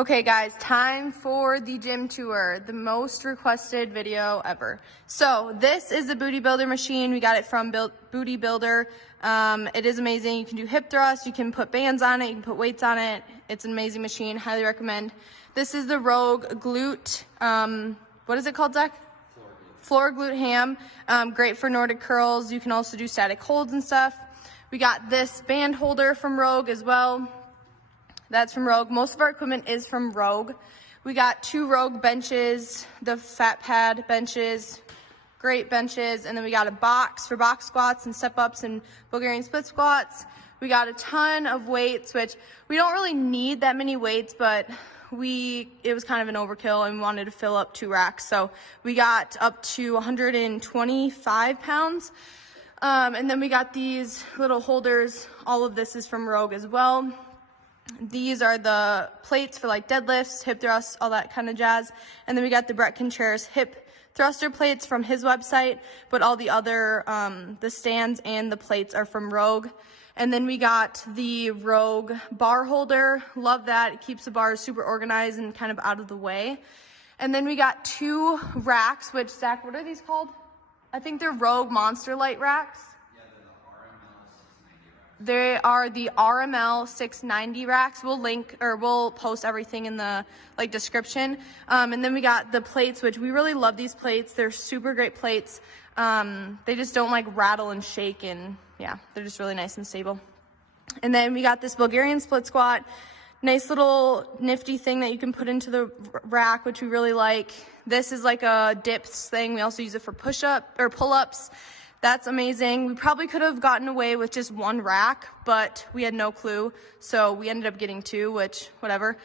Okay guys, time for the gym tour, the most requested video ever. So this is the Booty Builder machine. We got it from Booty Builder. It is amazing. You can do hip thrusts, you can put bands on it, you can put weights on it. It's an amazing machine, highly recommend. This is the Rogue Glute, what is it called, Zach? Floor glute ham, great for Nordic curls. You can also do static holds and stuff. We got this band holder from Rogue as well. That's from Rogue. Most of our equipment is from Rogue. We got 2 Rogue benches, the fat pad benches, great benches. And then we got a box for box squats and step ups and Bulgarian split squats. We got a ton of weights, which we don't really need that many weights, but it was kind of an overkill and we wanted to fill up 2 racks. So we got up to 125 pounds. And then we got these little holders. All of this is from Rogue as well. These are the plates for like deadlifts, hip thrusts, all that kind of jazz. And then we got the Brett Contreras hip thruster plates from his website, but all the other, the stands and the plates are from Rogue. And then we got the Rogue bar holder. Love that. It keeps the bars super organized and kind of out of the way. And then we got 2 racks, which, Zach, what are these called? I think they're Rogue Monster Light racks. They are the RML 690 racks. We'll link, or we'll post everything in the description. And then we got the plates, which we really love these plates. They're super great plates. They just don't rattle and shake, and yeah, they're just really nice and stable. And then we got this Bulgarian split squat. Nice little nifty thing that you can put into the rack, which we really like. This is like a dips thing. We also use it for push-up or pull-ups. That's amazing. We probably could have gotten away with just 1 rack, but we had no clue. So we ended up getting 2, which, whatever.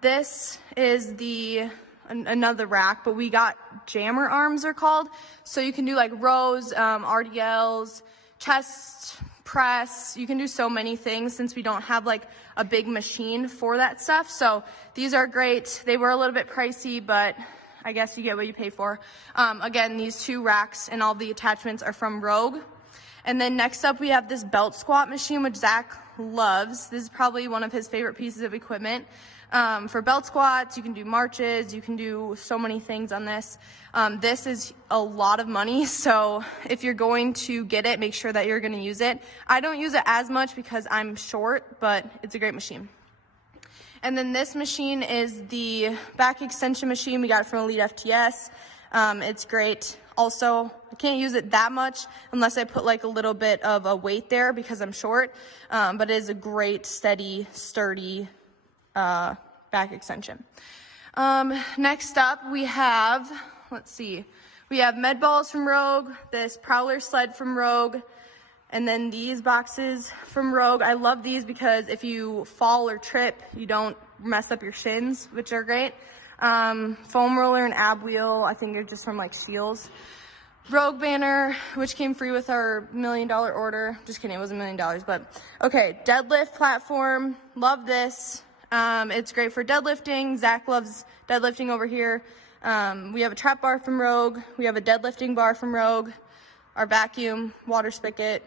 This is another rack, but we got jammer arms, they're called. So you can do like rows, RDLs, chest press. You can do so many things since we don't have like a big machine for that stuff. So these are great. They were a little bit pricey, but I guess you get what you pay for. Again, these 2 racks and all the attachments are from Rogue. And then next up, we have this belt squat machine, which Zach loves. This is probably one of his favorite pieces of equipment. For belt squats, you can do marches, you can do so many things on this. This is a lot of money, so if you're going to get it, make sure that you're gonna use it. I don't use it as much because I'm short, but it's a great machine. And then this machine is the back extension machine. We got it from Elite FTS. It's great. Also, I can't use it that much unless I put like a little bit of a weight there because I'm short. But it is a great, steady, sturdy back extension. Next up, we have, we have med balls from Rogue, this Prowler sled from Rogue, and then these boxes from Rogue. I love these because if you fall or trip, you don't mess up your shins, which are great. Foam roller and ab wheel, I think they're just from like Scheels. Rogue banner, which came free with our $1 million order. Just kidding, it wasn't $1 million, but okay. Deadlift platform, love this. It's great for deadlifting. Zach loves deadlifting over here. We have a trap bar from Rogue. We have a deadlifting bar from Rogue. Our vacuum, water spigot,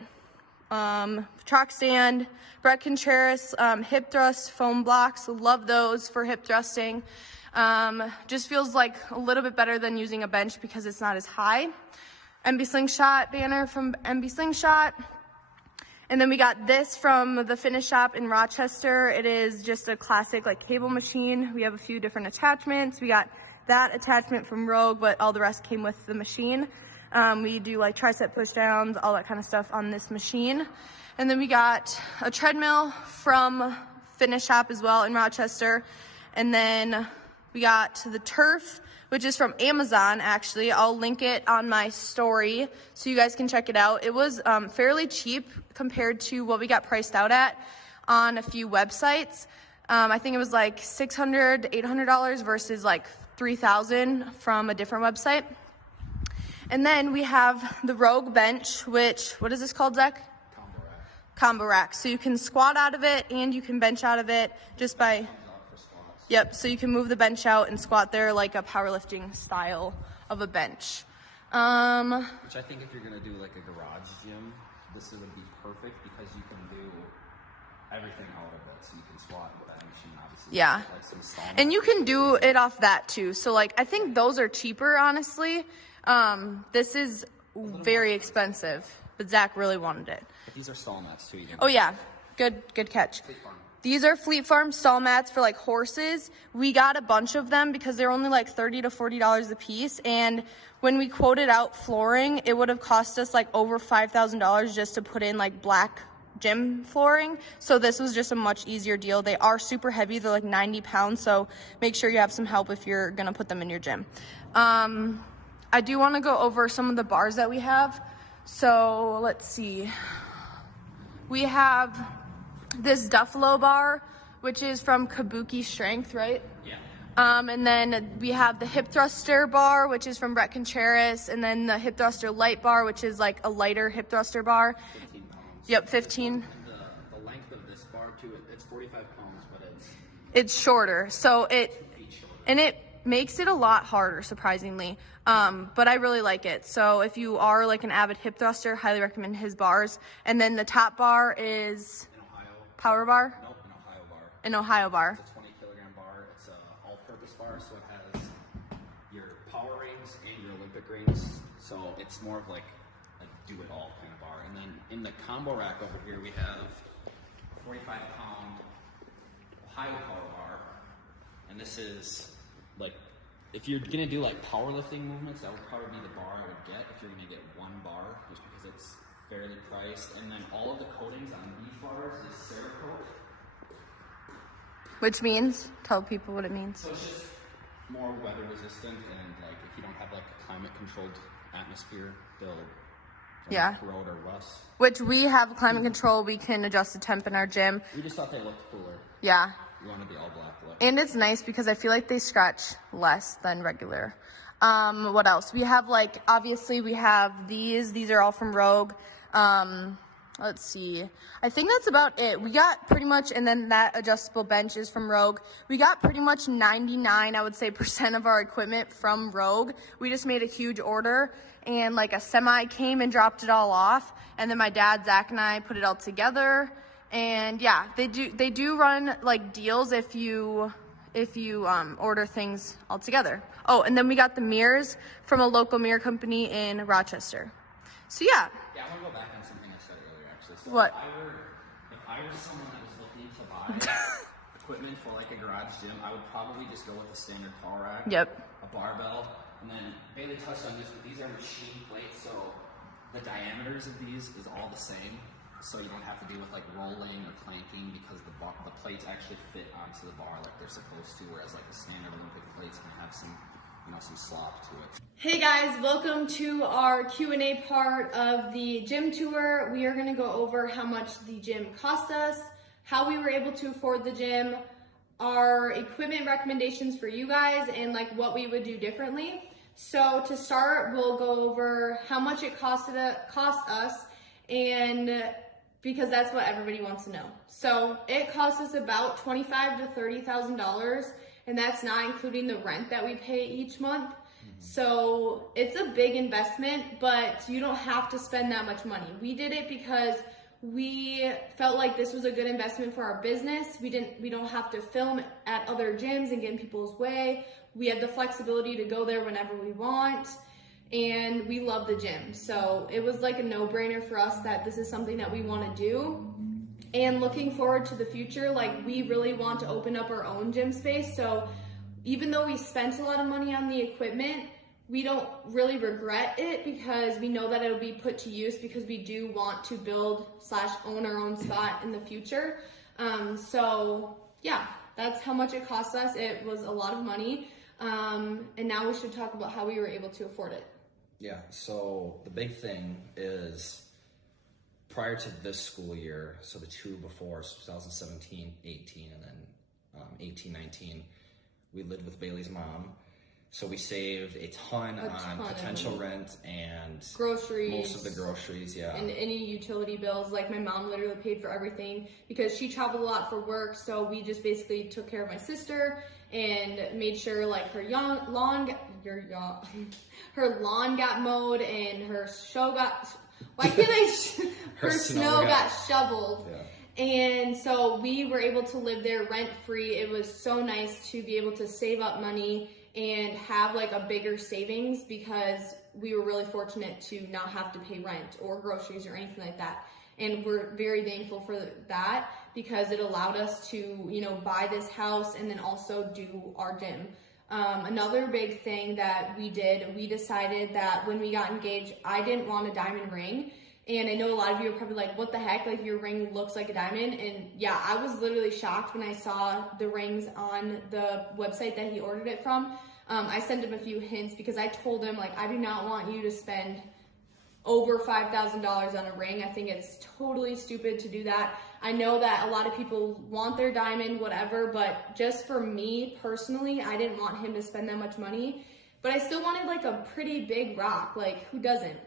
chalk stand, Brett Contreras, hip thrust foam blocks. Love those for hip thrusting. Just feels like a little bit better than using a bench because it's not as high. MB Slingshot banner from MB Slingshot. And then we got this from the Fitness Shop in Rochester. It is just a classic cable machine. We have a few different attachments. We got that attachment from Rogue, but all the rest came with the machine. We do tricep push downs, all that kind of stuff on this machine. And then we got a treadmill from Fitness Shop as well in Rochester. And then we got the Turf, which is from Amazon, actually. I'll link it on my story so you guys can check it out. It was fairly cheap compared to what we got priced out at on a few websites. I think it was like $600 to $800 versus like $3,000 from a different website. And then we have the Rogue bench, which, what is this called, Zach? Combo rack. So you can squat out of it and you can bench out of it just by, yep, so you can move the bench out and squat there like a powerlifting style of a bench. Which I think if you're gonna do like a garage gym, this would be perfect because you can do everything out of it, so you can squat and bench and obviously Yeah. like some stall And you mats. can do it off that too. So like, I think those are cheaper, honestly. This is very expensive, but Zach really wanted it. But these are stall mats too. Oh yeah, good catch. Fleet Farm. These are Fleet Farm stall mats for like horses. We got a bunch of them because they're only like $30 to $40 a piece. And when we quoted out flooring, it would have cost us like over $5,000 just to put in like black gym flooring. So this was just a much easier deal. They are super heavy. They're like 90 pounds. So make sure you have some help if you're going to put them in your gym. I do want to go over some of the bars that we have. So let's see. We have this Duffalo bar, which is from Kabuki Strength, right? Yeah. And then we have the hip thruster bar, which is from Brett Contreras, and then the hip thruster light bar, which is like a lighter hip thruster bar. 15 pounds. Yep, 15. And the length of this bar too, it's 45 pounds, but It's shorter, so feet shorter. and it makes it a lot harder, surprisingly. But I really like it. So if you are like an avid hip thruster, highly recommend his bars. And then the top bar is In Ohio. Power Bar, Nope, an Ohio bar. an Ohio bar. It's a 20 kilogram bar. It's a all-purpose bar, so it has your power rings and your Olympic rings. So it's more of like do-it-all kind of bar. And then in the combo rack over here, we have a 45-pound Ohio power bar. And this is like, if you're gonna do like powerlifting movements, that would probably be the bar I would get if you're gonna get one bar, just because it's fairly priced. And then all of the coatings on these bars is Cerakote. Which means, tell people what it means. So it's just more weather resistant, and like if you don't have like a climate controlled atmosphere, they'll Yeah. corrode or rust. Which we have climate control. We can adjust the temp in our gym. We just thought they looked cooler. Yeah. We wanted the all black look. And it's nice because I feel like they stretch less than regular. What else? We have like, obviously we have these are all from Rogue. Let's see. I think that's about it. We got pretty much, and then that adjustable bench is from Rogue. We got pretty much 99, I would say, % of our equipment from Rogue. We just made a huge order, and like a semi came and dropped it all off. And then my dad, Zach, and I put it all together. And yeah, they do run like deals if you order things all together. Oh, and then we got the mirrors from a local mirror company in Rochester. So yeah. Yeah, I want to go back on something I said earlier, actually. So What? If I were someone that was looking to buy equipment for like a garage gym, I would probably just go with a standard power rack. Yep. A barbell, and then Bailey touched on this, but these are machine plates, so the diameters of these is all the same. So you don't have to deal with like rolling or clanking, because the plates actually fit onto the bar like they're supposed to, whereas like the standard Olympic plates can have some slop to it. Hey guys, welcome to our Q&A part of the gym tour. We are going to go over how much the gym cost us, how we were able to afford the gym, our equipment recommendations for you guys, and like what we would do differently. So to start, we'll go over how much it cost us, and because that's what everybody wants to know. So it cost us about $25,000 to $30,000, and that's not including the rent that we pay each month. So it's a big investment, but you don't have to spend that much money. We did it because we felt like this was a good investment for our business. We don't have to film at other gyms and get in people's way. We have the flexibility to go there whenever we want, and we love the gym. So it was like a no-brainer for us that this is something that we want to do. And looking forward to the future, like we really want to open up our own gym space. So even though we spent a lot of money on the equipment, we don't really regret it because we know that it'll be put to use, because we do want to build/own our own spot in the future. So yeah, that's how much it cost us. It was a lot of money. And now we should talk about how we were able to afford it. Yeah, so the big thing is, prior to this school year, so the two before, 2017, 18, and then 18, 19, we lived with Bailey's mom. So we saved a ton on potential rent and groceries, most of the groceries, yeah. And any utility bills. Like my mom literally paid for everything because she traveled a lot for work. So we just basically took care of my sister and made sure like her lawn got mowed and her snow got shoveled. Yeah. And so we were able to live there rent free. It was so nice to be able to save up money and have like a bigger savings, because we were really fortunate to not have to pay rent or groceries or anything like that. And we're very thankful for that, because it allowed us to, you know, buy this house and then also do our gym. Another big thing that we did, we decided that when we got engaged, I didn't want a diamond ring. And I know a lot of you are probably like, what the heck? Like, your ring looks like a diamond. And yeah, I was literally shocked when I saw the rings on the website that he ordered it from. I sent him a few hints, because I told him, like, I do not want you to spend over $5,000 on a ring. I think it's totally stupid to do that. I know that a lot of people want their diamond, whatever, but just for me personally, I didn't want him to spend that much money. But I still wanted like a pretty big rock. Like, who doesn't?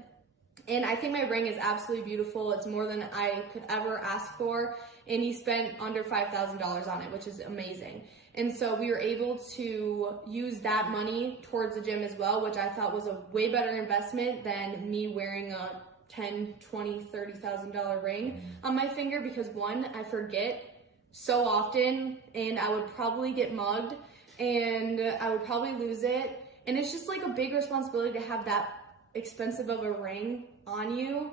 And I think my ring is absolutely beautiful. It's more than I could ever ask for. And he spent under $5,000 on it, which is amazing. And so we were able to use that money towards the gym as well, which I thought was a way better investment than me wearing a $10,000, $20,000, $30,000 ring on my finger, because one, I forget so often, and I would probably get mugged, and I would probably lose it. And it's just like a big responsibility to have that expensive of a ring on you.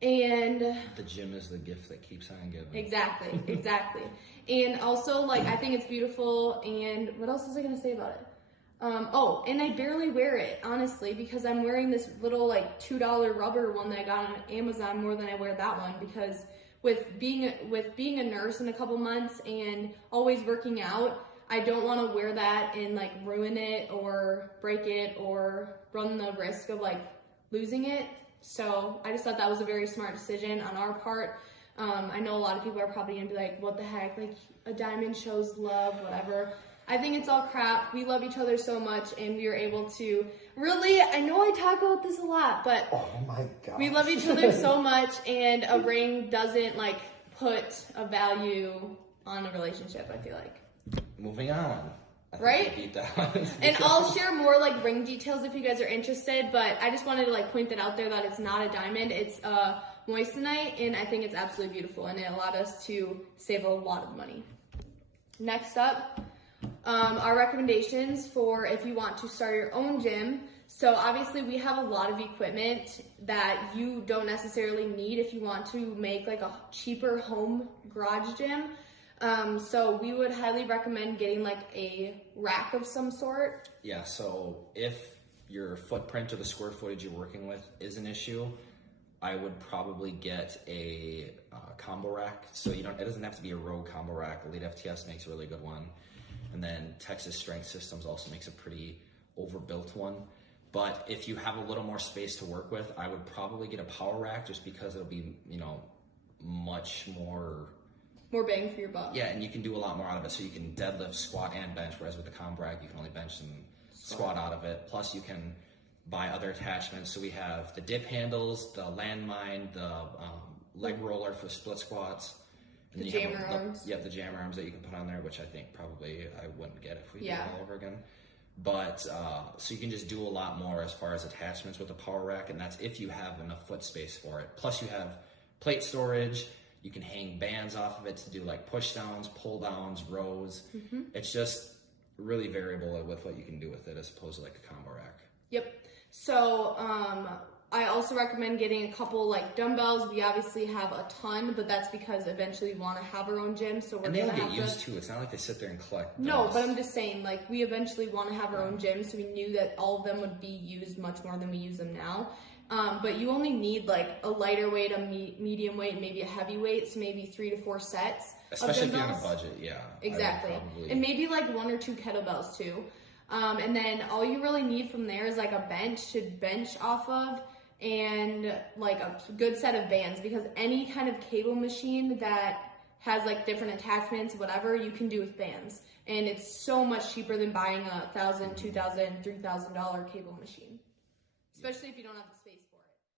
And the gym is the gift that keeps on giving. Exactly. And also, like, I think it's beautiful. And what else was I gonna say about it? And I barely wear it, honestly, because I'm wearing this little like $2 rubber one that I got on Amazon more than I wear that one, because with being a nurse in a couple months and always working out, I don't want to wear that and like ruin it or break it or run the risk of like losing it. So I just thought that was a very smart decision on our part. I know a lot of people are probably gonna be like, what the heck, like a diamond shows love, whatever. I think it's all crap. We love each other so much, and we were able to really, I know I talk about this a lot, but oh my God, we love each other so much, and a ring doesn't like put a value on a relationship, I feel like. Moving on. I think Right? we beat that one. And I'll share more like ring details if you guys are interested, but I just wanted to like point that out there that it's not a diamond, it's a moissanite, and I think it's absolutely beautiful, and it allowed us to save a lot of money. Next up, our recommendations for if you want to start your own gym. So obviously we have a lot of equipment that you don't necessarily need if you want to make like a cheaper home garage gym. So we would highly recommend getting like a rack of some sort. Yeah, so if your footprint or the square footage you're working with is an issue, I would probably get a combo rack. So it doesn't have to be a Rogue combo rack. Elite FTS makes a really good one. And then Texas Strength Systems also makes a pretty overbuilt one. But if you have a little more space to work with, I would probably get a power rack, just because it'll be, much more bang for your buck. Yeah, and you can do a lot more out of it. So you can deadlift, squat, and bench, whereas with the combo rack, you can only bench and squat out of it. Plus, you can buy other attachments. So we have the dip handles, the landmine, the leg roller for split squats. And The then you jammer have arms. Yeah, the jammer arms that you can put on there, which I think probably I wouldn't get if we did it Yeah. all over again. But, so you can just do a lot more as far as attachments with the power rack, and that's if you have enough foot space for it. Plus you have plate storage, you can hang bands off of it to do like push downs, pull downs, rows. Mm-hmm. It's just really variable with what you can do with it as opposed to like a combo rack. Yep. So, I also recommend getting a couple like dumbbells. We obviously have a ton, but that's because eventually we want to have our own gym. So we're And they gonna don't have get used to. to. It's not like they sit there and collect. No, dust. but I'm just saying, like, we eventually want to have our own gym, so we knew that all of them would be used much more than we use them now. But you only need like a lighter weight, a medium weight, and maybe a heavy weight, so maybe 3 to 4 sets. Especially of if you're on a dumbbells. budget, yeah. Exactly. Probably... And maybe like 1 or 2 kettlebells too. And then all you really need from there is like a bench to bench off of, and like a good set of bands, because any kind of cable machine that has like different attachments, whatever, you can do with bands. And it's so much cheaper than buying a $1,000, $2,000, $3,000 cable machine. Especially if you don't have